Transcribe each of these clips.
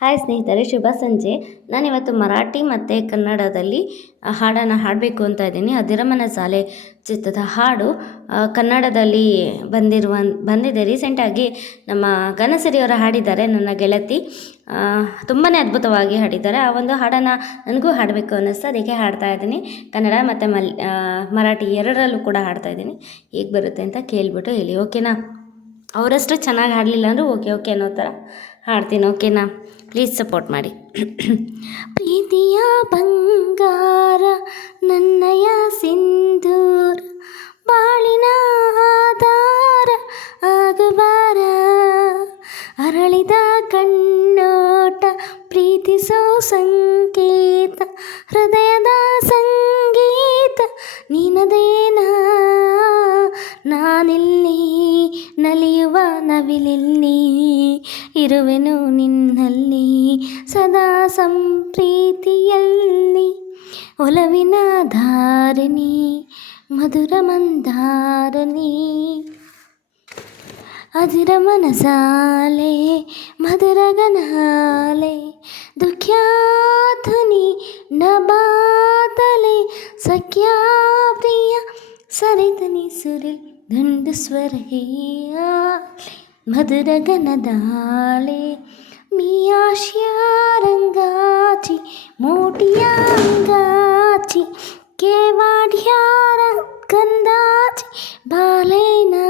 Hi ಸ್ನೇಹಿತರೆ, ಶುಭ ಸಂಜೆ. ನಾನಿವತ್ತು ಮರಾಠಿ ಮತ್ತು ಕನ್ನಡದಲ್ಲಿ ಹಾಡನ್ನು ಹಾಡಬೇಕು ಅಂತ ಇದ್ದೀನಿ. ಅಧಿರಮನ ಸಾಲೆ ಚಿತ್ರದ ಹಾಡು ಕನ್ನಡದಲ್ಲಿ ಬಂದಿದೆ. ರೀಸೆಂಟಾಗಿ ನಮ್ಮ ಗನಸಿರಿಯವರು ಹಾಡಿದ್ದಾರೆ, ನನ್ನ ಗೆಳತಿ. ತುಂಬಾ ಅದ್ಭುತವಾಗಿ ಹಾಡಿದ್ದಾರೆ. ಆ ಒಂದು ಹಾಡನ್ನು ನನಗೂ ಹಾಡಬೇಕು ಅನ್ನಿಸ್ತು, ಅದಕ್ಕೆ ಹಾಡ್ತಾ ಇದ್ದೀನಿ. ಕನ್ನಡ ಮತ್ತು ಮರಾಠಿ ಎರಡರಲ್ಲೂ ಕೂಡ ಹಾಡ್ತಾ ಇದ್ದೀನಿ. ಹೇಗೆ ಬರುತ್ತೆ ಅಂತ ಕೇಳಿಬಿಟ್ಟು ಹೇಳಿ, ಓಕೆನಾ? ಅವರಷ್ಟು ಚೆನ್ನಾಗಿ ಹಾಡಲಿಲ್ಲ ಅಂದರೂ ಓಕೆ ಅನ್ನೋ ಥರ ಹಾಡ್ತೀನಿ, ಓಕೆನಾ? ಪ್ಲೀಸ್ ಸಪೋರ್ಟ್ ಮಾಡಿ. ಪ್ರೀತಿಯ ಬಂಗಾರ ನನ್ನಯ ಸಿಂಧೂರ, ಬಾಳಿನ ಆಧಾರ ಆಗಬಾರ, ಅರಳಿದ ಕಣ್ಣೋಟ ಪ್ರೀತಿಸೋ ಸಂಕೇತ, ಹೃದಯದ ಸಂಗೀತ ನೀನದೇನ, ನಾನಿಲ್ಲಿ ನಲಿಯುವ ನವಿಲಿಲ್ಲಿ, ಇರುವೆನು ನಿನ್ನಲ್ಲಿ ಸದಾ ಸಂಪ್ರೀತಿಯಲ್ಲಿ, ಒಲವಿನ ಧಾರಿಣಿ ಮಧುರ ಮಂದಾರನಿ, ಅಧಿರ ಮನಸಾಲೆ ಮಧುರ ಗನಾಲೆ, ದುಃಖ್ಯಾಧುನಿ ನಬಾತಲೆ, ಸಖ್ಯಾ ಪ್ರಿಯ ಸರಿತನಿ ಸುರಿಲ್ ದಂಡು ಸ್ವರ मधुर गनदाले, मियाशिया रंगाची मोठिया अंगाची, केवाढ्यार कंदाची बालेना,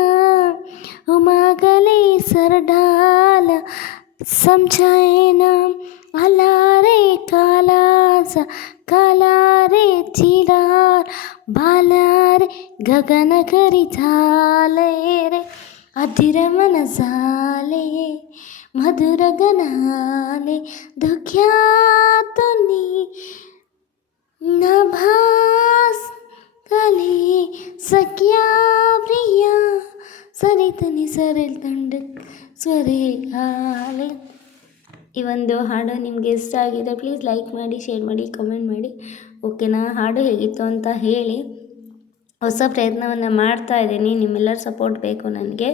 उमागले सरडाल समझायना, आला रे कालाचा काला रे चिरार, बाला रे गगन करी झाले रे, अधीर मनसाले मधुर गनाले, दुःख्यातुनी नभास कले, सख्या प्रिया ಸರಿತನಿ ಸರಿಲ್ ತಂಡು ಸ್ವರೇ ಆಲೆ. ಈ ಒಂದು ಹಾಡು ನಿಮಗೆ ಇಷ್ಟ ಆಗಿದೆ, ಪ್ಲೀಸ್ ಲೈಕ್ ಮಾಡಿ, ಶೇರ್ ಮಾಡಿ, ಕಮೆಂಟ್ ಮಾಡಿ, ಓಕೆನಾ? ಹಾಡು ಹೇಗಿತ್ತು ಅಂತ ಹೇಳಿ. ಹೊಸ ಪ್ರಯತ್ನವನ್ನು ಮಾಡ್ತಾ ಇದ್ದೀನಿ, ನಿಮ್ಮೆಲ್ಲರ ಸಪೋರ್ಟ್ ಬೇಕು ನನಗೆ,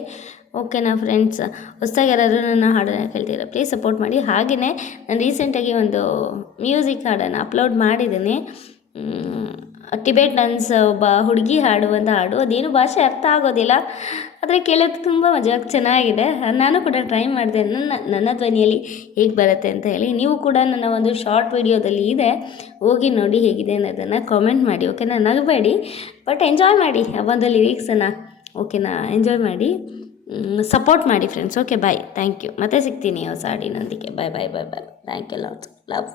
ಓಕೆನಾ ಫ್ರೆಂಡ್ಸ್? ಹೊಸದಾಗಿ ಯಾರಾದರೂ ನನ್ನ ಹಾಡನ್ನು ಕೇಳ್ತೀರಾ, ಪ್ಲೀಸ್ ಸಪೋರ್ಟ್ ಮಾಡಿ. ಹಾಗೆಯೇ ನಾನು ರೀಸೆಂಟಾಗಿ ಒಂದು ಮ್ಯೂಸಿಕ್ ಹಾಡನ್ನು ಅಪ್ಲೋಡ್ ಮಾಡಿದ್ದೀನಿ. ಟಿಬೆಟ್ ಡಾನ್ಸ್, ಒಬ್ಬ ಹುಡುಗಿ ಹಾಡುವಂಥ ಹಾಡು. ಅದೇನು ಭಾಷೆ ಅರ್ಥ ಆಗೋದಿಲ್ಲ, ಆದರೆ ಕೇಳೋಕ್ಕೆ ತುಂಬ ಚೆನ್ನಾಗಿದೆ. ನಾನು ಕೂಡ ಟ್ರೈ ಮಾಡಿದೆ ನನ್ನ ಧ್ವನಿಯಲ್ಲಿ ಹೇಗೆ ಬರುತ್ತೆ ಅಂತ ಹೇಳಿ. ನೀವು ಕೂಡ ನನ್ನ ಒಂದು ಶಾರ್ಟ್ ವಿಡಿಯೋದಲ್ಲಿ ಇದೆ, ಹೋಗಿ ನೋಡಿ ಹೇಗಿದೆ ಅನ್ನೋದನ್ನು ಕಾಮೆಂಟ್ ಮಾಡಿ, ಓಕೆನಾ? ನಗಬೇಡಿ, ಬಟ್ ಎಂಜಾಯ್ ಮಾಡಿ ಆ ಒಂದು ಲಿರಿಕ್ಸನ್ನು, ಓಕೆನಾ? ಎಂಜಾಯ್ ಮಾಡಿ, ಸಪೋರ್ಟ್ ಮಾಡಿ friends. Okay, bye, thank you. ಮತ್ತೆ ಸಿಗ್ತೀನಿ ಹೊಸ ಹಾಡಿನೊಂದಿಗೆ. Bye. Thank you lots, love.